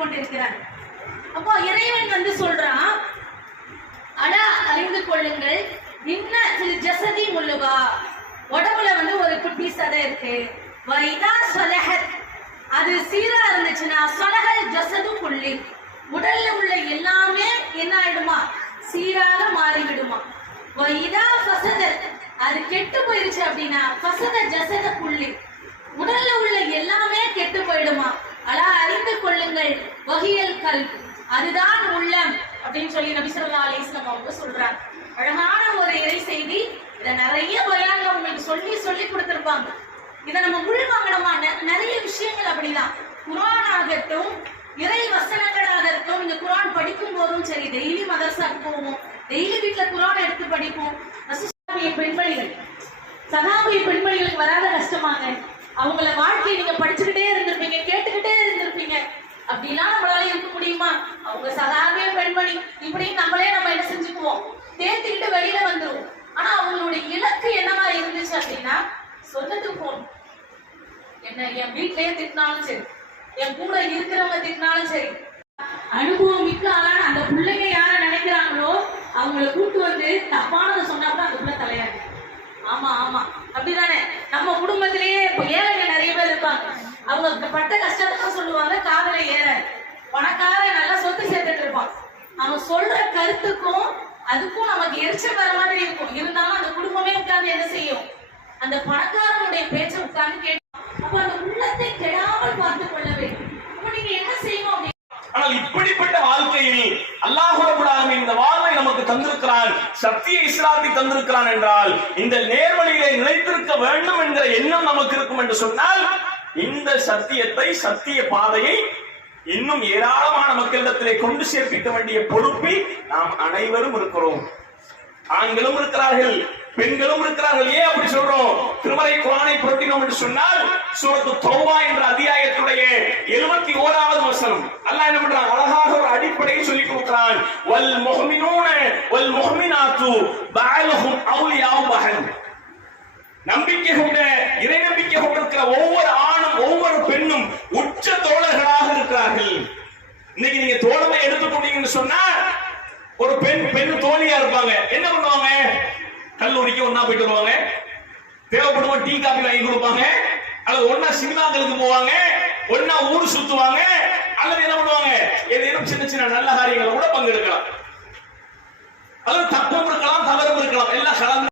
பேசிக் கொண்டிருக்கிறார். அப்போ இறைவன் சொல்றான், அலா அறிந்து கொள்ளுங்கள், இன்ன ஜஸதி முல்லுவா, உடம்புல ஒரு குட்டி சதை இருக்கு, வைதா சொலஹத், அது சீரா இருந்துச்சுன்னா சொலஹல் ஜஸது குல்லி, உடல்ல உள்ள எல்லாமே என்ன ஆயிடுமா, சீராக மாறிவிடுமா. வைதா ஃபஸதத், அது கெட்டு போயிருச்சு அப்படின்னா ஃபஸத ஜஸத குல்லி, உடல்ல உள்ள எல்லாமே கெட்டு போயிடுமா. அலா அறிந்து கொள்ளுங்கள், வஹியல் கல்ப், அதுதான் உள்ளம் அப்படின்னு சொல்லி நபி ஸல்லல்லாஹு அலைஹி வஸல்லம் அவங்க சொல்றாங்க. அழகான ஒரு இறை செய்தி. இதை நிறைய பயான்ல உங்களுக்கு சொல்லி கொடுத்திருப்பாங்க. இதை நம்ம உள்வாங்கணுமா. நிறைய விஷயங்கள் அப்படிதான். குர்ஆன் ஆகட்டும், இறை வசனங்களாக இருக்கும், இந்த குர்ஆன் படிக்கும் போதும் சரி, டெய்லி மதரசாக்கு போவோம், டெய்லி வீட்டுல குர்ஆன் எடுத்து படிப்போம். பெண்மணிகள், சஹாபிய பெண்மணிகளுக்கு வராத கஷ்டமாங்க. அவங்கள வாழ்க்கையை நீங்க படிச்சுக்கிட்டே இருந்திருப்பீங்க, கேட்டுக்கிட்டே இருந்திருப்பீங்க. அப்படிலாம் நம்மளால இருக்க முடியுமா? அவங்க சஹாபிய பெண்மணி இப்படின்னு நம்ம என்ன செஞ்சுக்குவோம், தேர்த்திக்கிட்டு வெளியில வந்துருவோம். ஆனா அவங்களுடைய இலக்கு என்னவா இருந்துச்சு அப்படின்னா, சொந்தத்துக்கு போகணும். என்ன என் வீட்லயே திட்டினாலும் சரி, என் கூட இருக்கிறவங்க திட்டினாலும் சரி, அனுபவம் மிக்க ஆளான அந்த பிள்ளைங்க யார நினைக்கிறாங்களோ அவங்கள கூட்டு தப்பானதை சொன்னாப்ப அந்த பிள்ளை தலையாடு. ஆமா ஆமா அப்படிதானே. நம்ம குடும்பத்திலேயே ஏழைங்க நிறைய பேர் இருப்பாங்க. அவங்க பட்ட கஷ்டத்தை சொல்லுவாங்க, காதல ஏறாது. பணக்கார நல்லா சொத்து சேர்த்துட்டு இருப்பான். அவன் சொல்ற கருத்துக்கும் அதுக்கும் நமக்கு எரிச்சல் வர மாதிரி இருக்கும். இருந்தாலும் அந்த குடும்பமே உட்கார்ந்து என்ன செய்யும், அந்த பணக்காரனுடைய பேச்சை உட்கார்ந்து கேட்கும். அப்ப அந்த உள்ளத்தை கெடாமல் பார்த்து கொள்ள வேண்டும். அப்ப நீங்க என்ன செய்யணும் அப்படின்னு. ஆனால் இப்படிப்பட்ட வாழ்க்கையில் அல்லாஹ் ரப்பல் ஆலமீன் இந்த வாழ்வை நமக்கு தந்திருக்கிறான், சத்திய இஸ்லாத்தை தந்திருக்கிறான் என்றால் இந்த நேர்வழியிலே நிலைத்திருக்க வேண்டும் என்கிற எண்ணம் நமக்கு இருக்கும் என்று சொன்னால், இந்த சத்தியத்தை, சத்திய பாதையை இன்னும் ஏராளமான மக்களிடத்திலே கொண்டு சேர்ப்பிக்க வேண்டிய பொறுப்பில் நாம் அனைவரும் இருக்கிறோம். ஆண்களும் இருக்கிறார்கள், பெண்களும் இருக்கிறார்கள். ஏன் அப்படி சொல்றோம்? திருமறை குர்ஆனை புரட்டினோம் என்று சொன்னால், சூரத்து தௌபா என்ற அத்தியாயத்துடைய 71வது வசனம் அல்லாஹ் என்ன பண்றான், அழகாக ஒரு அடிப்படையை சொல்லி கொடுக்கிறான். வல் முஃமினூன வல் முஃமினாத்து பஅலுஹும் அவுலியாஉ பஅல். நம்பிக்கை கொண்ட, இறை நம்பிக்கை கொண்டிருக்கிற ஒவ்வொரு ஆணும் ஒவ்வொரு பெண்ணும் உச்ச தோழர்களாக இருக்கிறார்கள். இன்னைக்கு நீங்க தோழமை எடுத்துக்கொண்டீங்கன்னு சொன்னா, ஒரு பெண் தோழியா இருப்பாங்க. என்ன பண்ணுவாங்க, கல்லூரிக்கு ஒன்னா போயிட்டு வருவாங்க, தேவைப்படுவோம் டீ காபி வாங்கி கொடுப்பாங்க, அல்லது ஒன்னா சினிமாக்களுக்கு போவாங்க, ஒன்னா ஊர் சுத்துவாங்க, அல்லது என்ன பண்ணுவாங்க, ஏதேனும் சின்ன சின்ன நல்ல காரியங்களை கூட பங்கெடுக்கலாம். அல்லது தப்பும் இருக்கலாம், தவறும் இருக்கலாம், எல்லாம் கலந்து